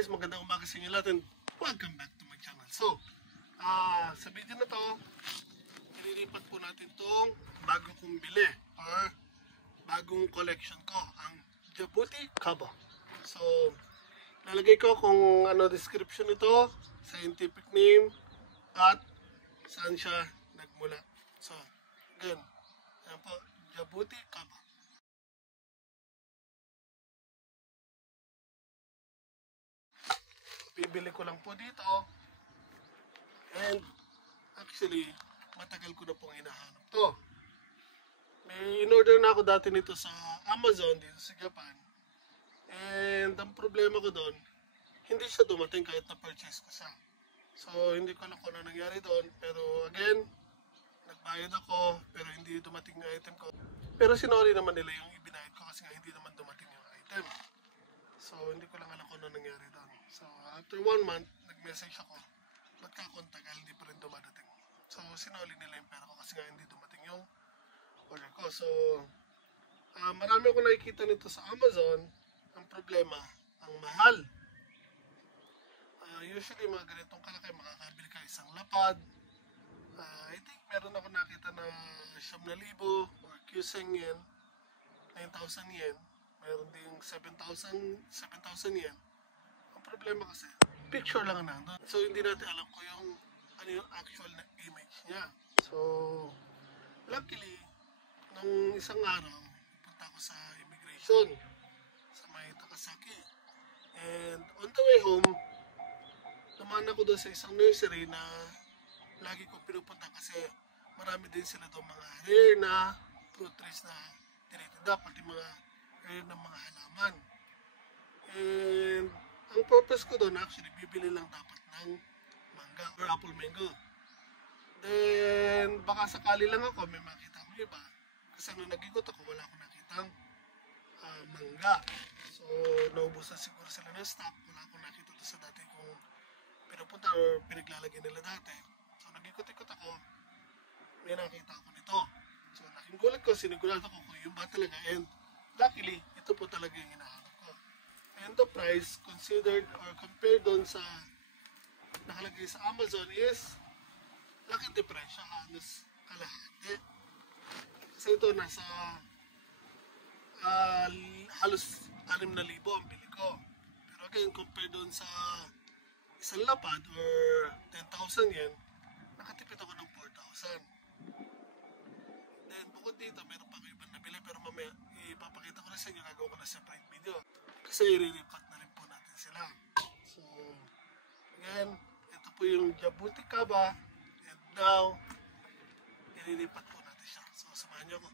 guys, magandang umaga sa inyo lahat and welcome back to my channel. So, sa video na to, nililipat po natin tong bago kong bili or bagong collection ko, ang Djibouti Kaba. So, lalagay ko kung ano description nito, scientific name, at saan siya nagmula. So, again, yan po, Djibouti Kaba. Bibili ko lang po dito and actually matagal ko na pong hinahanap to. May in-order na ako dati nito sa Amazon dito sa Japan and ang problema ko doon, hindi siya dumating kahit na-purchase ko siya. So hindi ko alam kung ano nangyari doon, pero again nagbayad ako pero hindi dumating yung item ko. Pero sinori naman nila yung ibinayad ko kasi nga hindi naman dumating yung item. So, hindi ko lang alam kung ano nangyari doon. So, after 1 month, nag-message ako. Ba't ka akong tagal, hindi pa rin dumadating. So, sinuli nila yung pera ko kasi nga hindi dumating yung order ko. So, marami akong nakikita nito sa Amazon. Ang problema, ang mahal. Usually, mga ganitong kalaki, makakabili ka isang lapad. I think meron ako nakita na 7,000 or Q-Seng yen, 9,000 yen. Meron ding 7,000 yen. Ang problema kasi, picture lang nandun. So, hindi natin alam ko yung ano yung actual na image niya. So, luckily, nung isang araw, punta ako sa immigration sa may Takasaki. And on the way home, dumaan ako doon sa isang nursery na lagi ko pinupunta kasi marami din sila doon mga rare na fruit trees na tinitinda, pati mga rare ng mga halaman. And ang purpose ko doon, actually, bibili lang dapat ng mangga or apple mango. Then, baka sakali lang ako, may makita ko iba. Kasi nung nag-ikot ako, wala akong nakitang mangga. So, naubusan siguro sila ng stock. Wala akong nakita doon sa dati kong pinupunta or pinaglalagay nila dati. So, nag-ikot-ikot ako, may nakita ako nito. So, laking gulat ko, sinigurado ko kung yung ba talaga. And luckily, ito po talaga yung hinahanap ko. And the price considered or compared doon sa nakalagay sa Amazon is laking diferensya, halos kalahati. Kasi ito nasa halos 6,000 ang bili ko. Pero again, compared doon sa isang lapad or 10,000 yen, nakatipid ako ng 4,000. Then bukod dito, meron pa kayo ibang nabili pero mamaya ipapakita ko na sa inyo, gagawa ko na separate video. Kasi irilipat na rin po natin sila. So, again, ito po yung Djibouti Kaba and now, irilipat po natin siya. So, samahan nyo ako.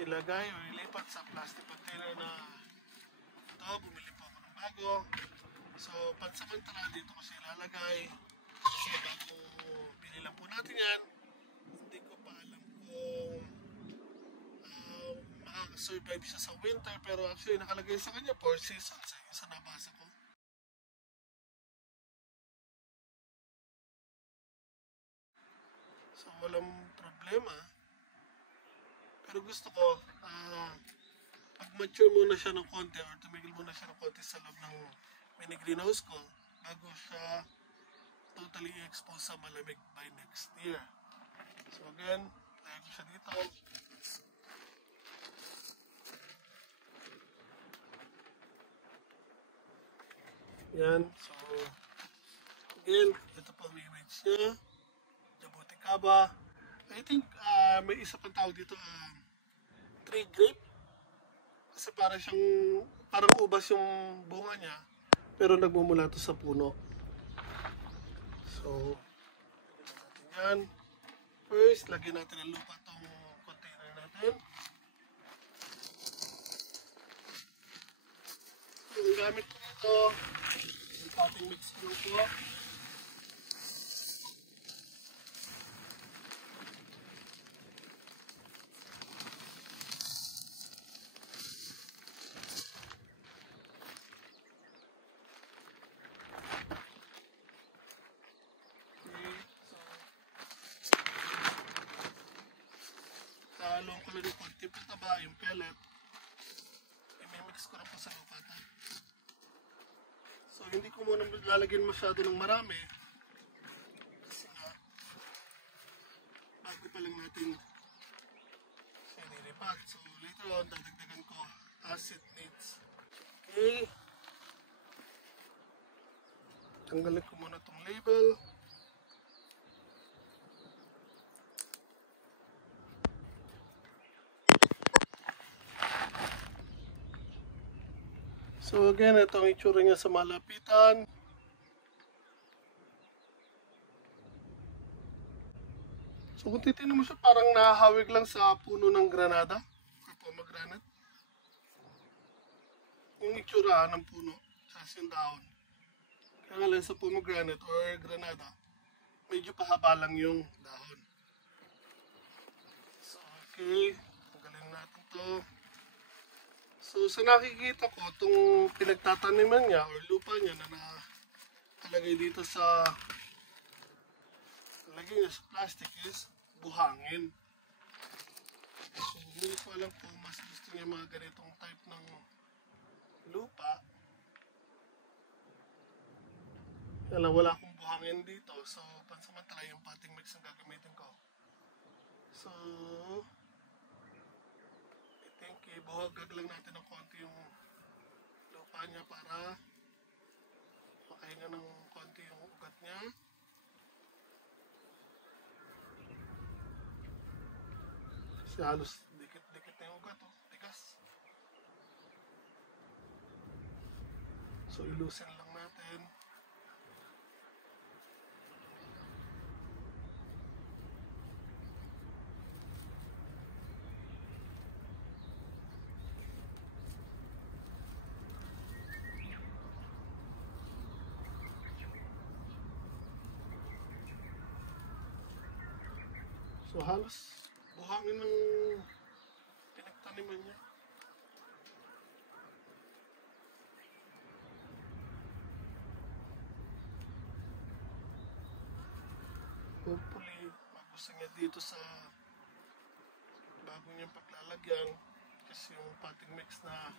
Ilagay o ilipat sa plastic container na ito. Bumili po ako ng bago. So, pansamantala dito ko siya ilalagay. Kasi bago binilang po natin yan, hindi ko pa alam kung makakasurvive siya sa winter. Pero actually, nakalagay sa kanya 4 seasons. Yung sa nabasa ko. So, walang problema. Pero gusto ko, pag mature muna siya ng konti or tumigil muna siya ng konti sa loob ng mini greenhouse ko bago siya totally exposed sa malamig by next year. So again, lagay ko siya dito. Yan. So, again, ito po ang image niya. Djibouti Kaba. I think may isa pang tawag dito, tree grape. Kasi parang ubas yung bunga niya, pero nagmumula to sa puno. So, lagyan natin yan. First, lagyan natin ng lupa tong container natin. Yung gamit ko dito, yung potting mix ko po. yung pellet. I-mix ko na po sa lupa to. So hindi ko muna lalagyan masyado ng marami. Kasi nga, bago pa lang natin siya nilipat. So later on, dadagdagan ko as it needs. Okay. Tanggalin ko muna itong label. So again, ito ang itsura niya sa malapitan. So kung titignan mo siya, parang nahahawig lang sa puno ng granada or pomegranate. Yung itsura ng puno, kasi yung dahon. Kaya nga lang sa pomegranate or granada, medyo pahaba lang yung dahon. So okay, tanggalin natin to. So sa nakikita ko, itong pinagtataniman niya or lupa niya na nakalagay dito sa lagay niya sa plastic is buhangin. So hindi ko alam kung mas gusto niya mga ganitong type ng lupa. Kaya wala akong buhangin dito. So pansamantala yung potting mix ang gagamitin ko. So ibuhagag lang natin ng konti yung lupa niya para makahinga ng konti yung ugat niya. Kasi halos dikit-dikit na yung ugat, oh. Tigas. So ilusin lang natin. So halos buhangin ng pinagtaniman niya. Hopefully magusto niya dito sa bago niyang paglalagyan, kasi yung potting mix na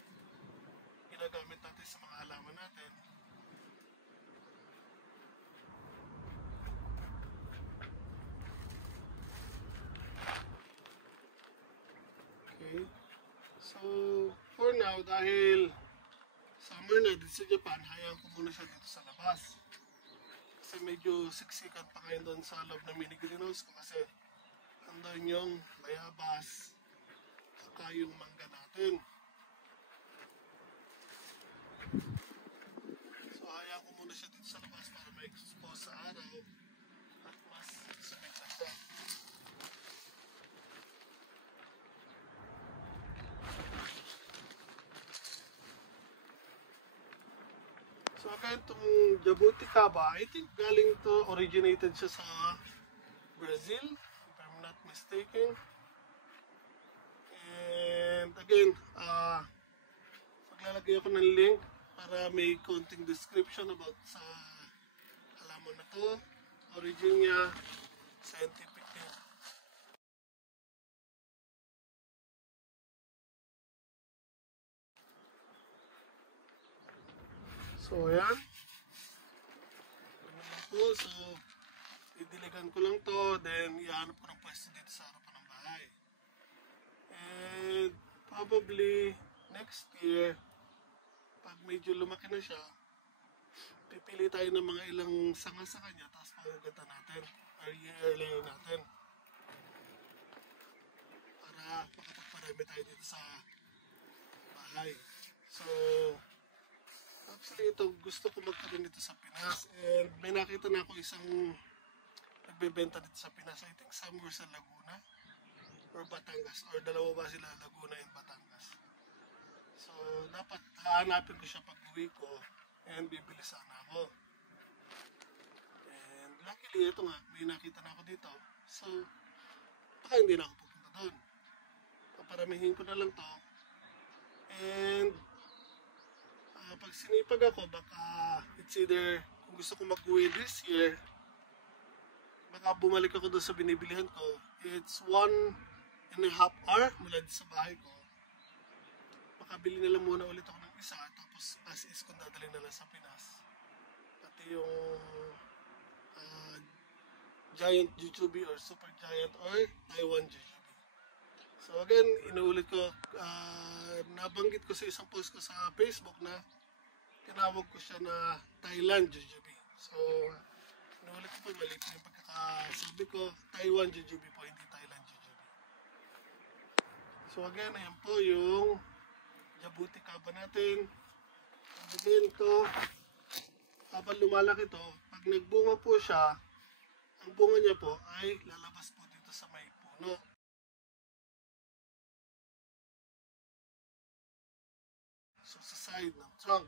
ginagamit natin sa mga halaman natin. Okay. So, for now, dahil summer na dito sa Japan, hayaan ko muna siya dito sa labas. Kasi medyo siksikan pa kayo doon sa loob ng mini greenhouse ko kasi andun yung bayabas saka yung mangga natin. So, hayaan ko muna siya dito sa labas para ma-expose sa araw at mas sumita siya. So again, itong jabuticaba, I think galing to, originated siya sa Brazil, if I'm not mistaken. And again, maglalagay ako ng link para may konting description about sa halaman na to. Origin niya, scientific niya. So ayan. So didiligan ko lang to, then ihanap ko ng pwesto dito sa harapan ng bahay. And probably next year, pag medyo lumaki na siya, pipili tayo ng mga ilang sanga sa kanya, tapos pagugatan natin, or i-layer natin. Para makapagparami tayo dito sa bahay. So, actually ito, gusto ko magkaroon dito sa Pinas. And may nakita na ako isang nagbebenta dito sa Pinas. I think somewhere sa Laguna or Batangas. Or dalawa ba sila, Laguna and Batangas. So, dapat hahanapin ko siya pag uwi ko and bibili sana ako. And luckily, ito nga, may nakita na ako dito. So, baka hindi na ako pupunta doon. Paparamihin ko na lang to. And pag sinipag ako, baka it's either kung gusto ko mag-uwi this year, baka bumalik ako doon sa binibilihan ko. It's 1.5 hour mula sa bahay ko. kakabili na lang muna ulit ako ng isa, tapos as is kung dadalhin na lang sa Pinas. Pati yung Giant Jujube or Super Giant or Taiwan Jujube. So again, inuulit ko, nabanggit ko sa isang post ko sa Facebook na tinawag ko siya na Thailand Jujube. So inuulit ko po, mali po yung pagkakasabi ko, Taiwan Jujube po, hindi Thailand Jujube. So again, ayan po yung Jabuti Kaba natin. Again, ito, habang lumalaki ito, pag nagbunga po siya, ang bunga niya po ay lalabas po dito sa may puno. So sa side ng trunk,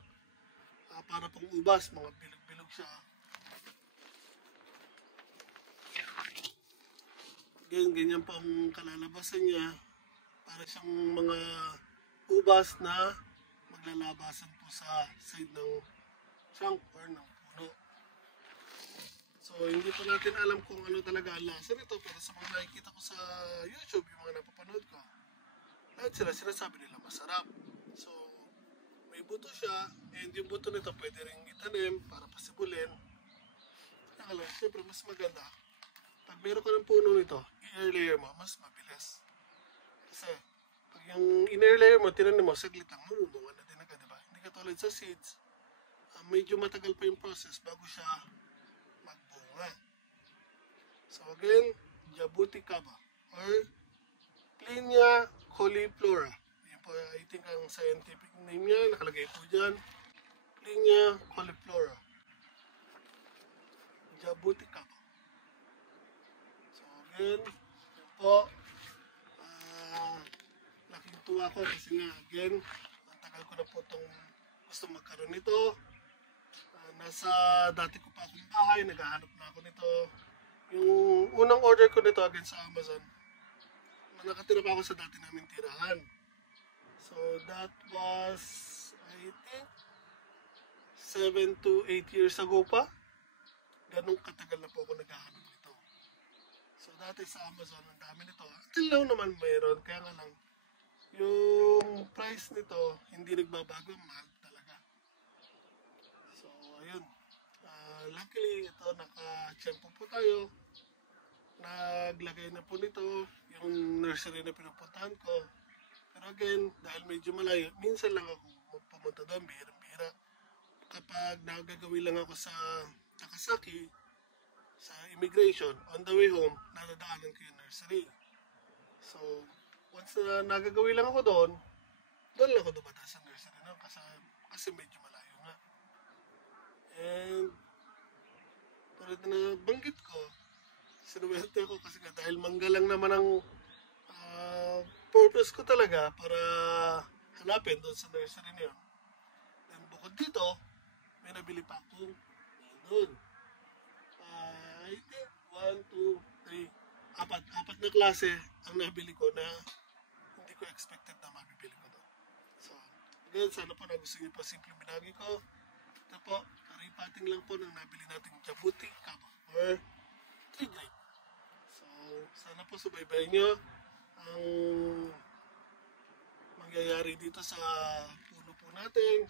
para pang ubas, mga bilog-bilog siya. Ganyan po ang kalalabasan niya. Para siyang mga ubas na maglalabasan po sa side ng trunk or ng puno. So hindi pa natin alam kung ano talaga ang lasa nito, pero sa mga nakikita ko sa YouTube, yung mga napapanood ko, lahat sila sinasabi nila masarap. So may buto siya, and yung buto nito pwede rin itanim para pasibulin. Kaya lang, siyempre mas maganda pag meron ka ng puno nito, i-air layer mo, mas mabilis. Kasi pag yung in-air layer mo, tinanim mo, saglit lang, mamubunga na din agad, diba? Hindi katulad sa seeds, medyo matagal pa yung process bago siya magbunga. So again, Jabuti Kaba or Plinia cauliflora. Yan po, I think ang scientific name niya, nakalagay po dyan. Plinia cauliflora. Jabuti Kaba. So again, yan po. Laking tuwa ko kasi nga, again, ang tagal ko na po itong gusto magkaroon nito. Nasa dati ko pa akong bahay, naghahanap na ako nito. Yung unang order ko nito again sa Amazon, nakatira pa ako sa dati namin tirahan. So that was, I think, 7 to 8 years ago pa. Ganong katagal na po ako naghahanap nito. So dati sa Amazon, ang dami nito. Until now naman mayroon, kaya nga lang, yung price nito, hindi nagbabago, mahal talaga. So ayun, luckily ito, naka-tiyempo po tayo. Naglagay na po nito yung nursery na pinupuntahan ko. Pero again, dahil medyo malayo, minsan lang ako pumunta doon, bihirang-bihira. Kapag nagagawin lang ako sa Takasaki, sa immigration, on the way home, nadadaanan ko yung nursery. So, once na nagagawin lang ako doon lang ako dumadaan sa nursery na kasi medyo malayo nga. And, tulad na banggit ko, sinuwerte ko kasi nga dahil mangga lang naman ang purpose ko talaga para hanapin doon sa nursery na yun. Then bukod dito, may nabili pa akong doon. I think 1, 2, 3, apat na klase ang nabili ko na hindi ko expected na mabibili ko doon. So, again, sana po nagustuhan niyo po simple binagi ko. Ito po, karipating lang po ng nabili nating Jabuti Kaba or tree grape. So, sana po subaybayan nyo ang mangyayari dito sa puno po natin.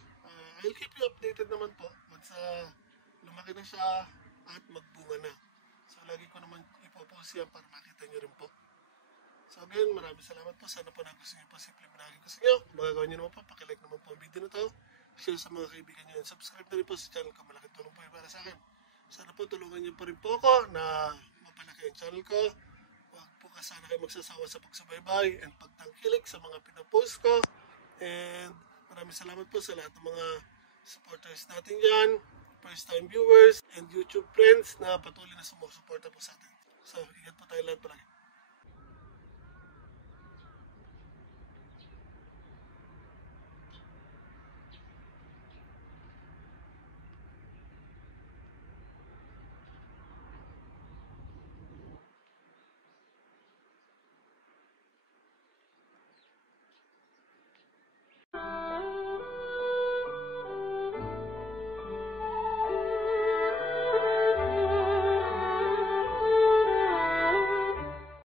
I'll keep you updated naman po once lumaki na siya at magbunga na. So, lagi ko naman ipopost yan para makita nyo rin po. So, again, maraming salamat po. Sana po nagustuhan nyo po simple binagi ko sa inyo. Kung magagawa nyo naman po, pakilike naman po ang video na to. Share sa mga kaibigan nyo and subscribe na rin po sa channel ko. Malaking tulong po yung para sa akin. Sana po tulungan nyo pa rin po ako na mapalaki ang channel ko. Huwag po ka sana kayo magsasawa sa pagsubaybay and pagtangkilik sa mga pinapost ko. And maraming salamat po sa lahat ng mga supporters natin dyan, first time viewers, and YouTube friends na patuloy na sumusuporta po sa atin. So, ingat po tayo lahat palagi.